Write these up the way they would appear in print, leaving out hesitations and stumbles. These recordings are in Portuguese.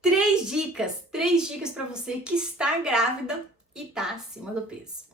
Três dicas para você que está grávida e tá acima do peso.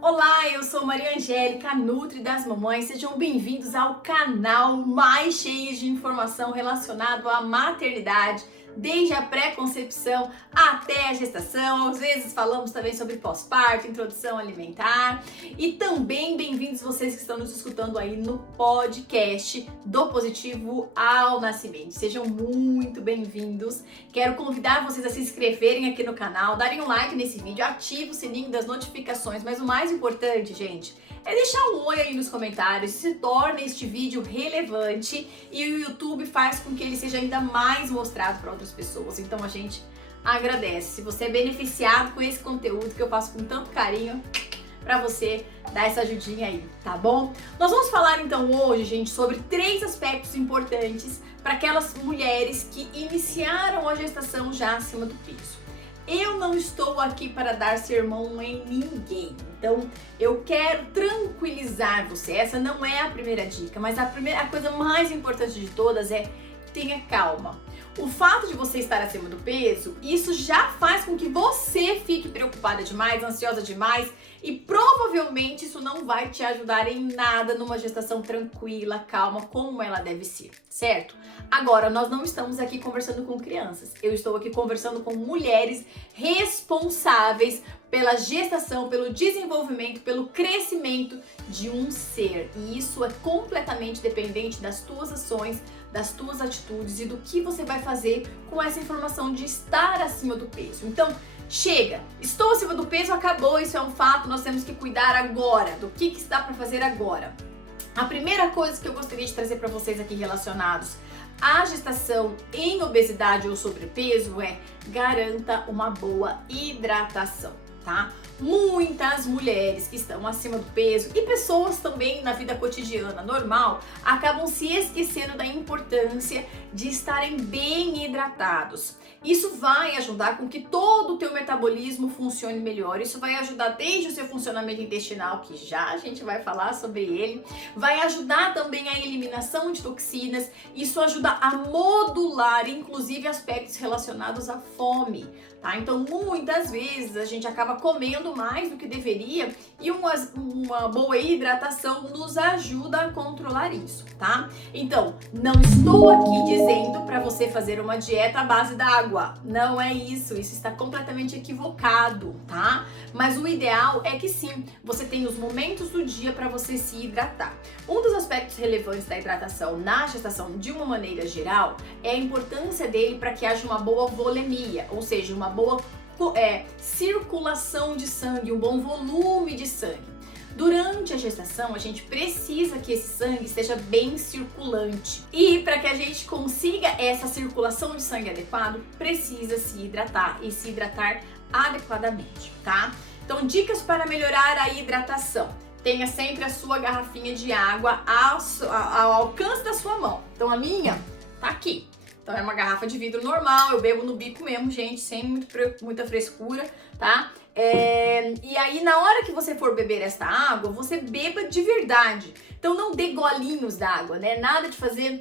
Olá, eu sou Maria Angélica, Nutri das Mamães. Sejam bem-vindos ao canal mais cheio de informação relacionado à maternidade, desde a pré-concepção até a gestação. Às vezes falamos também sobre pós-parto, introdução alimentar. E também bem-vindos vocês que estão nos escutando aí no podcast do Positivo ao Nascimento. Sejam muito bem-vindos. Quero convidar vocês a se inscreverem aqui no canal, darem um like nesse vídeo, ativem o sininho das notificações. Mas o mais importante, gente, é deixar um oi aí nos comentários, se torna este vídeo relevante e o YouTube faz com que ele seja ainda mais mostrado para outras pessoas. Então a gente agradece. Se você é beneficiado com esse conteúdo que eu faço com tanto carinho, para você dar essa ajudinha aí, tá bom? Nós vamos falar então hoje, gente, sobre 3 aspectos importantes para aquelas mulheres que iniciaram a gestação já acima do peso. Eu não estou aqui para dar sermão em ninguém, então eu quero tranquilizar você. Essa não é a primeira dica, mas a coisa mais importante de todas é: tenha calma. O fato de você estar acima do peso, isso já faz com que você fique preocupada demais, ansiosa demais, e provavelmente isso não vai te ajudar em nada numa gestação tranquila, calma, como ela deve ser, certo? Agora, nós não estamos aqui conversando com crianças, eu estou aqui conversando com mulheres responsáveis pela gestação, pelo desenvolvimento, pelo crescimento de um ser. E isso é completamente dependente das tuas ações, das tuas atitudes e do que você vai fazer com essa informação de estar acima do peso. Então, chega! Estou acima do peso, acabou, isso é um fato, nós temos que cuidar agora. Do que dá para fazer agora? A primeira coisa que eu gostaria de trazer para vocês aqui relacionados à gestação em obesidade ou sobrepeso é: garanta uma boa hidratação, tá? Muitas mulheres que estão acima do peso e pessoas também na vida cotidiana normal acabam se esquecendo da importância de estarem bem hidratados. Isso vai ajudar com que todo o teu metabolismo funcione melhor. Isso vai ajudar desde o seu funcionamento intestinal, que já a gente vai falar sobre ele, vai ajudar também a eliminação de toxinas. Isso ajuda a modular, inclusive, aspectos relacionados à fome, tá? Então, muitas vezes a gente acaba comendo mais do que deveria e uma boa hidratação nos ajuda a controlar isso, tá? Então, não estou aqui dizendo para você fazer uma dieta à base da água. Não é isso está completamente equivocado, tá? Mas o ideal é que sim, você tenha os momentos do dia para você se hidratar. Um dos aspectos relevantes da hidratação na gestação, de uma maneira geral, é a importância dele para que haja uma boa volemia, ou seja, uma boa circulação de sangue, um bom volume de sangue. Durante a gestação, a gente precisa que esse sangue esteja bem circulante. E para que a gente consiga essa circulação de sangue adequado, precisa se hidratar e se hidratar adequadamente, tá? Então, dicas para melhorar a hidratação. Tenha sempre a sua garrafinha de água ao alcance da sua mão. Então, a minha tá aqui. Então, é uma garrafa de vidro normal, eu bebo no bico mesmo, gente, sem muita frescura, tá? E aí, na hora que você for beber esta água, você beba de verdade. Então, não dê golinhos d'água, né? Nada de fazer...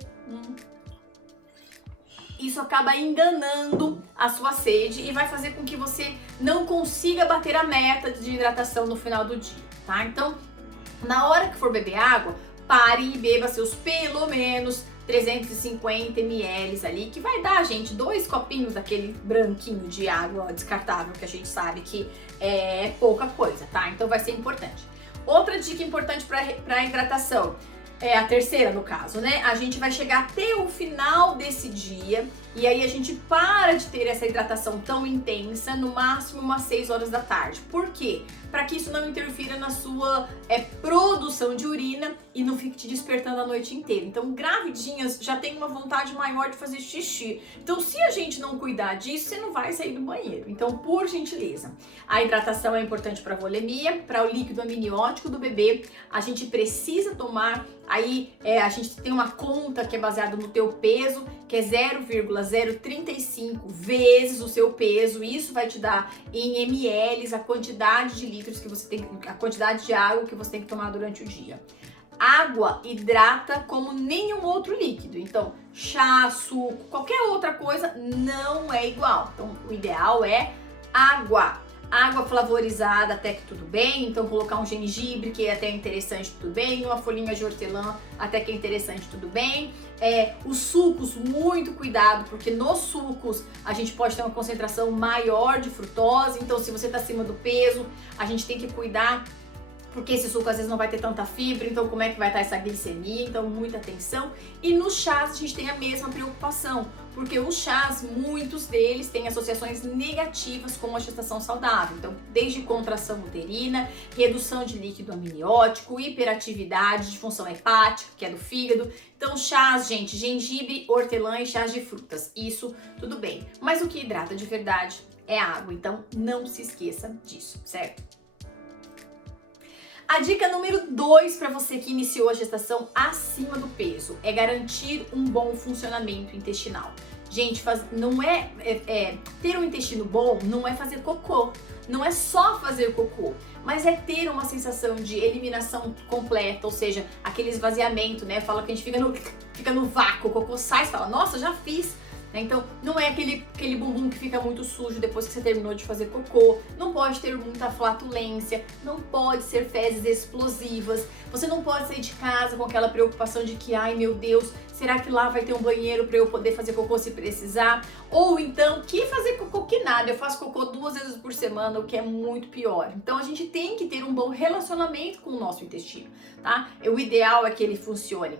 Isso acaba enganando a sua sede e vai fazer com que você não consiga bater a meta de hidratação no final do dia, tá? Então, na hora que for beber água, pare e beba seus pelo menos 350 ml ali, que vai dar, gente, 2 copinhos daquele branquinho de água descartável, que a gente sabe que é pouca coisa, tá? Então vai ser importante. Outra dica importante para hidratação, é a terceira no caso, né? A gente vai chegar até o final desse dia e aí a gente para de ter essa hidratação tão intensa, no máximo umas 6 horas da tarde. Por quê? Para que isso não interfira na sua produção de urina e não fique te despertando a noite inteira. Então, gravidinhas já tem uma vontade maior de fazer xixi. Então, se a gente não cuidar disso, você não vai sair do banheiro. Então, por gentileza, a hidratação é importante para a volemia, para o líquido amniótico do bebê. A gente precisa tomar, aí a gente tem uma conta que é baseada no teu peso, que é 0,035 vezes o seu peso. Isso vai te dar em ml a quantidade de litros litros que você tem, a quantidade de água que você tem que tomar durante o dia. Água hidrata como nenhum outro líquido. Então, chá, suco, qualquer outra coisa não é igual. Então, o ideal é água. Água flavorizada até que tudo bem, então colocar um gengibre que é até interessante, tudo bem, uma folhinha de hortelã até que é interessante, tudo bem. Os sucos, muito cuidado, porque nos sucos a gente pode ter uma concentração maior de frutose, então se você está acima do peso, a gente tem que cuidar, porque esse suco às vezes não vai ter tanta fibra, então como é que vai estar essa glicemia, então muita atenção. E nos chás a gente tem a mesma preocupação, porque os chás, muitos deles têm associações negativas com a gestação saudável, então desde contração uterina, redução de líquido amniótico, hiperatividade, disfunção hepática, que é do fígado. Então chás, gente, gengibre, hortelã e chás de frutas, isso tudo bem. Mas o que hidrata de verdade é a água, então não se esqueça disso, certo? A dica número 2 para você que iniciou a gestação acima do peso é garantir um bom funcionamento intestinal. Gente, ter um intestino bom não é fazer cocô, não é só fazer cocô, mas é ter uma sensação de eliminação completa, ou seja, aquele esvaziamento, né? Fala que a gente fica no vácuo, o cocô sai e fala, nossa, já fiz. Então, não é aquele bumbum que fica muito sujo depois que você terminou de fazer cocô, não pode ter muita flatulência, não pode ser fezes explosivas, você não pode sair de casa com aquela preocupação de que, ai meu Deus, será que lá vai ter um banheiro para eu poder fazer cocô se precisar? Ou então, que fazer cocô que nada, eu faço cocô 2 vezes por semana, o que é muito pior. Então, a gente tem que ter um bom relacionamento com o nosso intestino, tá? O ideal é que ele funcione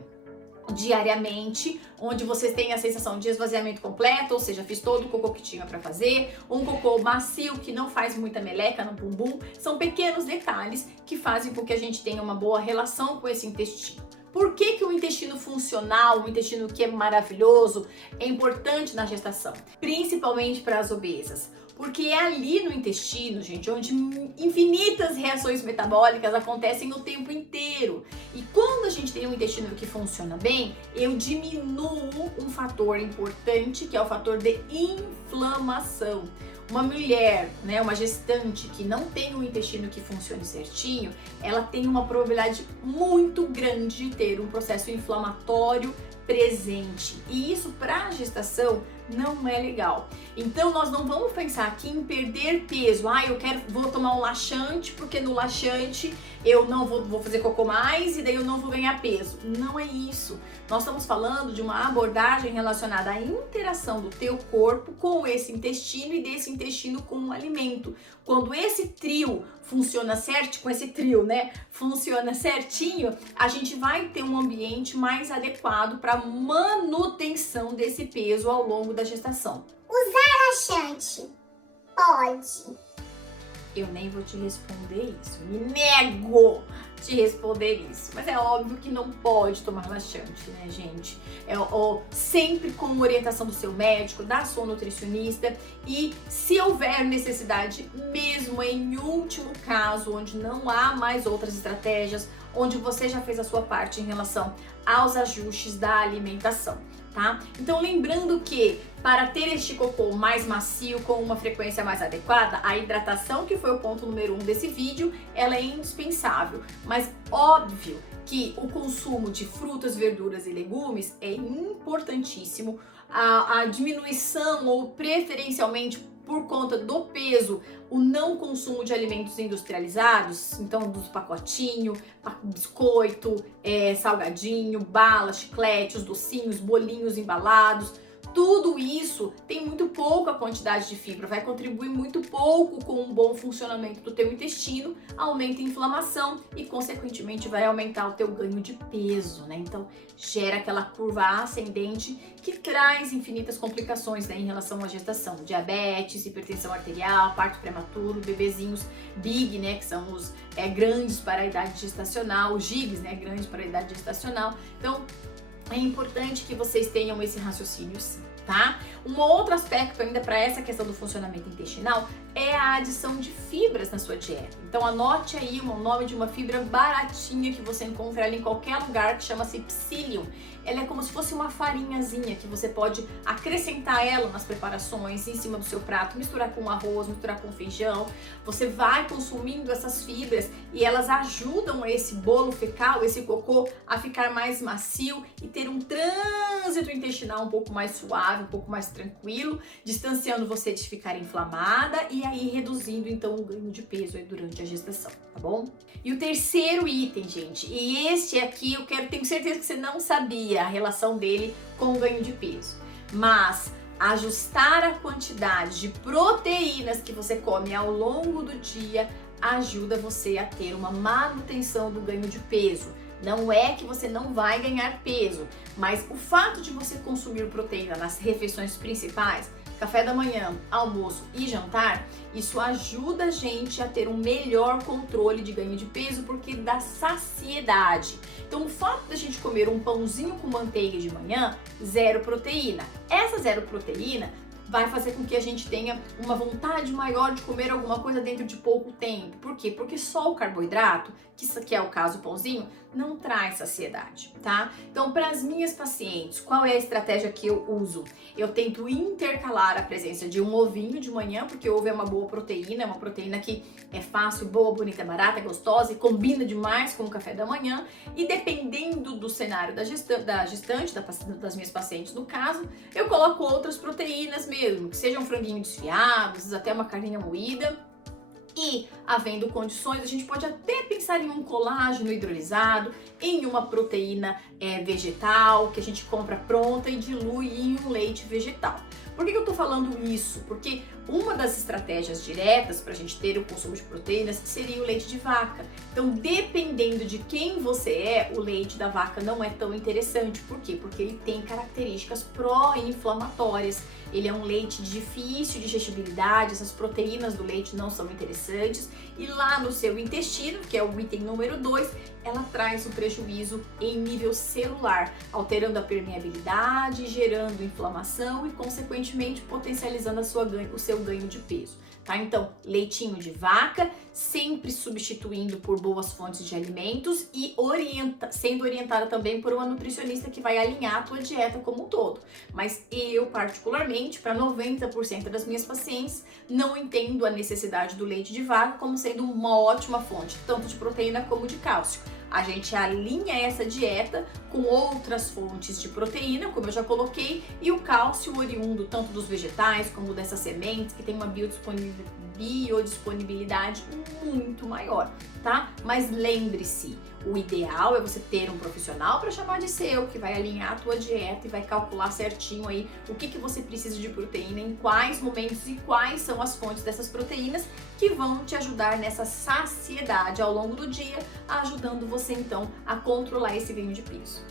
diariamente, onde vocês têm a sensação de esvaziamento completo, ou seja, fiz todo o cocô que tinha para fazer, um cocô macio que não faz muita meleca no bumbum. São pequenos detalhes que fazem com que a gente tenha uma boa relação com esse intestino. Por que o intestino funcional, o intestino que é maravilhoso, é importante na gestação? Principalmente para as obesas. Porque é ali no intestino, gente, onde infinitas reações metabólicas acontecem o tempo inteiro. E quando a gente tem um intestino que funciona bem, eu diminuo um fator importante, que é o fator de inflamação. Uma mulher, né, uma gestante que não tem um intestino que funcione certinho, ela tem uma probabilidade muito grande de ter um processo inflamatório presente. E isso para a gestação não é legal. Então nós não vamos pensar aqui em perder peso. Vou tomar um laxante porque no laxante eu não vou fazer cocô mais e daí eu não vou ganhar peso. Não é isso. Nós estamos falando de uma abordagem relacionada à interação do teu corpo com esse intestino e desse intestino com o alimento. Quando esse trio funciona certo, com esse trio, né, funciona certinho, a gente vai ter um ambiente mais adequado para manutenção desse peso ao longo da gestação. Usar laxante pode? Eu nem vou te responder isso, me nego te responder isso, mas é óbvio que não pode tomar laxante, né, gente? Sempre com orientação do seu médico, da sua nutricionista, e se houver necessidade, mesmo em último caso, onde não há mais outras estratégias, onde você já fez a sua parte em relação aos ajustes da alimentação, tá? Então, lembrando que para ter este cocô mais macio, com uma frequência mais adequada, a hidratação, que foi o ponto número 1 desse vídeo, ela é indispensável. Mas óbvio que o consumo de frutas, verduras e legumes é importantíssimo. A diminuição, ou preferencialmente por conta do peso, o não consumo de alimentos industrializados, então dos pacotinhos, biscoito, salgadinho, bala, chiclete, os docinhos, bolinhos embalados, tudo isso tem muito pouca quantidade de fibra, vai contribuir muito pouco com um bom funcionamento do teu intestino, aumenta a inflamação e, consequentemente, vai aumentar o teu ganho de peso, né? Então, gera aquela curva ascendente que traz infinitas complicações, né, em relação à gestação. Diabetes, hipertensão arterial, parto prematuro, bebezinhos big, né, que são os grandes para a idade gestacional, os gigs, né, grandes para a idade gestacional. Então, é importante que vocês tenham esse raciocínio sim, tá? Um outro aspecto ainda para essa questão do funcionamento intestinal é a adição de fibras na sua dieta. Então anote aí o nome de uma fibra baratinha que você encontra ela em qualquer lugar, que chama-se psyllium. Ela é como se fosse uma farinhazinha que você pode acrescentar ela nas preparações, em cima do seu prato, misturar com arroz, misturar com feijão. Você vai consumindo essas fibras e elas ajudam esse bolo fecal, esse cocô, a ficar mais macio e ter um trânsito intestinal um pouco mais suave, um pouco mais tranquilo, distanciando você de ficar inflamada e aí reduzindo então o ganho de peso aí durante a gestação, tá bom? E o terceiro item, gente, e este aqui eu tenho certeza que você não sabia a relação dele com o ganho de peso, mas ajustar a quantidade de proteínas que você come ao longo do dia ajuda você a ter uma manutenção do ganho de peso. Não é que você não vai ganhar peso, mas o fato de você consumir proteína nas refeições principais, café da manhã, almoço e jantar, isso ajuda a gente a ter um melhor controle de ganho de peso porque dá saciedade. Então o fato da gente comer um pãozinho com manteiga de manhã, zero proteína. Essa zero proteína vai fazer com que a gente tenha uma vontade maior de comer alguma coisa dentro de pouco tempo. Por quê? Porque só o carboidrato, que é o caso do pãozinho, não traz saciedade, tá? Então, para as minhas pacientes, qual é a estratégia que eu uso? Eu tento intercalar a presença de um ovinho de manhã, porque o ovo é uma boa proteína, é uma proteína que é fácil, boa, bonita, barata, gostosa e combina demais com o café da manhã. E dependendo do cenário da gestante, das minhas pacientes no caso, eu coloco outras proteínas mesmo, que sejam franguinho desfiados, até uma carninha moída. E, havendo condições, a gente pode até pensar em um colágeno hidrolisado, em uma proteína vegetal que a gente compra pronta e dilui em um leite vegetal. Por que eu tô falando isso? Porque uma das estratégias diretas para a gente ter o consumo de proteínas seria o leite de vaca. Então, dependendo de quem você é, o leite da vaca não é tão interessante. Por quê? Porque ele tem características pró-inflamatórias. Ele é um leite de difícil digestibilidade, essas proteínas do leite não são interessantes. E lá no seu intestino, que é o item número 2, ela traz o prejuízo em nível celular, alterando a permeabilidade, gerando inflamação e, consequentemente, potencializando o seu ganho de peso. Tá? Então, leitinho de vaca, sempre substituindo por boas fontes de alimentos e sendo orientada também por uma nutricionista que vai alinhar a tua dieta como um todo. Mas eu, particularmente, para 90% das minhas pacientes, não entendo a necessidade do leite de vaca como sendo uma ótima fonte, tanto de proteína como de cálcio. A gente alinha essa dieta com outras fontes de proteína, como eu já coloquei, e o cálcio oriundo tanto dos vegetais como dessas sementes, que tem uma biodisponibilidade muito maior, tá? Mas lembre-se, o ideal é você ter um profissional para chamar de seu, que vai alinhar a tua dieta e vai calcular certinho aí o que você precisa de proteína, em quais momentos e quais são as fontes dessas proteínas que vão te ajudar nessa saciedade ao longo do dia, ajudando você então a controlar esse ganho de peso.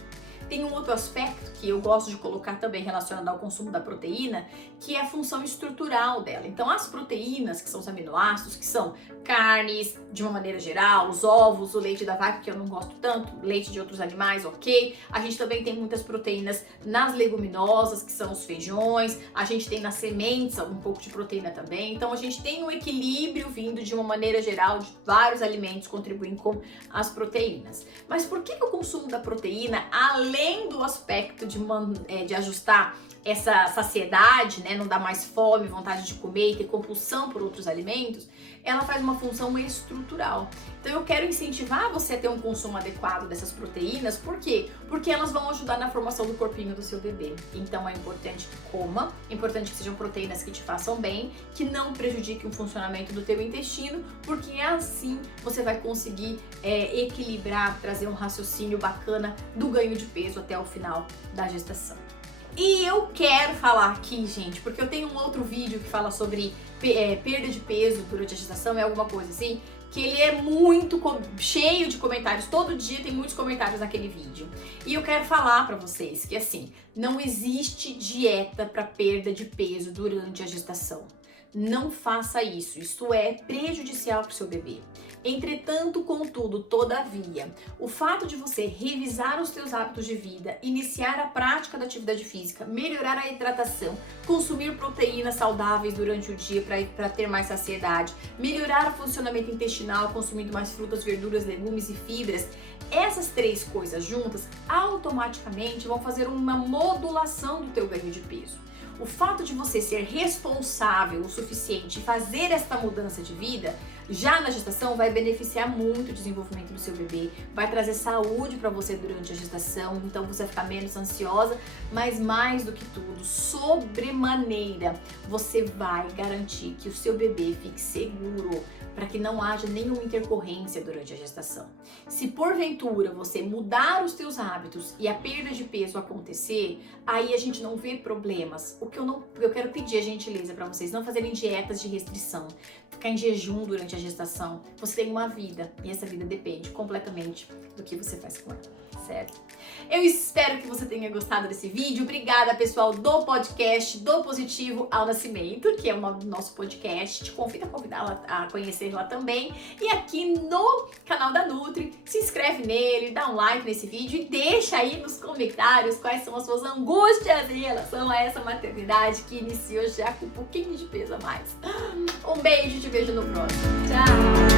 Tem um outro aspecto que eu gosto de colocar também relacionado ao consumo da proteína, que é a função estrutural dela. Então, as proteínas, que são os aminoácidos, que são carnes, de uma maneira geral, os ovos, o leite da vaca, que eu não gosto tanto, leite de outros animais, ok. A gente também tem muitas proteínas nas leguminosas, que são os feijões. A gente tem nas sementes um pouco de proteína também. Então, a gente tem um equilíbrio vindo de uma maneira geral de vários alimentos contribuindo com as proteínas. Mas por que o consumo da proteína, além do aspecto de ajustar essa saciedade, né, não dar mais fome, vontade de comer e ter compulsão por outros alimentos, ela faz uma função estrutural. Então eu quero incentivar você a ter um consumo adequado dessas proteínas, por quê? Porque elas vão ajudar na formação do corpinho do seu bebê. Então é importante que coma, é importante que sejam proteínas que te façam bem, que não prejudiquem o funcionamento do teu intestino, porque assim você vai conseguir equilibrar, trazer um raciocínio bacana do ganho de peso até o final da gestação. E eu quero falar aqui, gente, porque eu tenho um outro vídeo que fala sobre perda de peso durante a gestação, é alguma coisa assim, que ele é muito cheio de comentários, todo dia tem muitos comentários naquele vídeo. E eu quero falar pra vocês que assim, não existe dieta para perda de peso durante a gestação. Não faça isso, isso é prejudicial para o seu bebê. Entretanto, contudo, todavia, o fato de você revisar os seus hábitos de vida, iniciar a prática da atividade física, melhorar a hidratação, consumir proteínas saudáveis durante o dia para ter mais saciedade, melhorar o funcionamento intestinal, consumindo mais frutas, verduras, legumes e fibras, essas 3 coisas juntas automaticamente vão fazer uma modulação do teu ganho de peso. O fato de você ser responsável o suficiente e fazer esta mudança de vida, já na gestação vai beneficiar muito o desenvolvimento do seu bebê, vai trazer saúde para você durante a gestação, então você vai ficar menos ansiosa, mas mais do que tudo, sobremaneira, você vai garantir que o seu bebê fique seguro, para que não haja nenhuma intercorrência durante a gestação. Se porventura você mudar os seus hábitos e a perda de peso acontecer, aí a gente não vê problemas. O que eu quero pedir a gentileza para vocês, não fazerem dietas de restrição, ficar em jejum durante a gestação. Você tem uma vida e essa vida depende completamente do que você faz com ela, certo? Eu espero que você tenha gostado desse vídeo. Obrigada, pessoal do podcast Do Positivo ao Nascimento, que é o nome do nosso podcast. Te convido a convidá-la a conhecer lá também. E aqui no canal da Nutri, se inscreve nele, dá um like nesse vídeo e deixa aí nos comentários quais são as suas angústias em relação a essa maternidade que iniciou já com um pouquinho de peso a mais. Um beijo, te vejo no próximo. Tchau!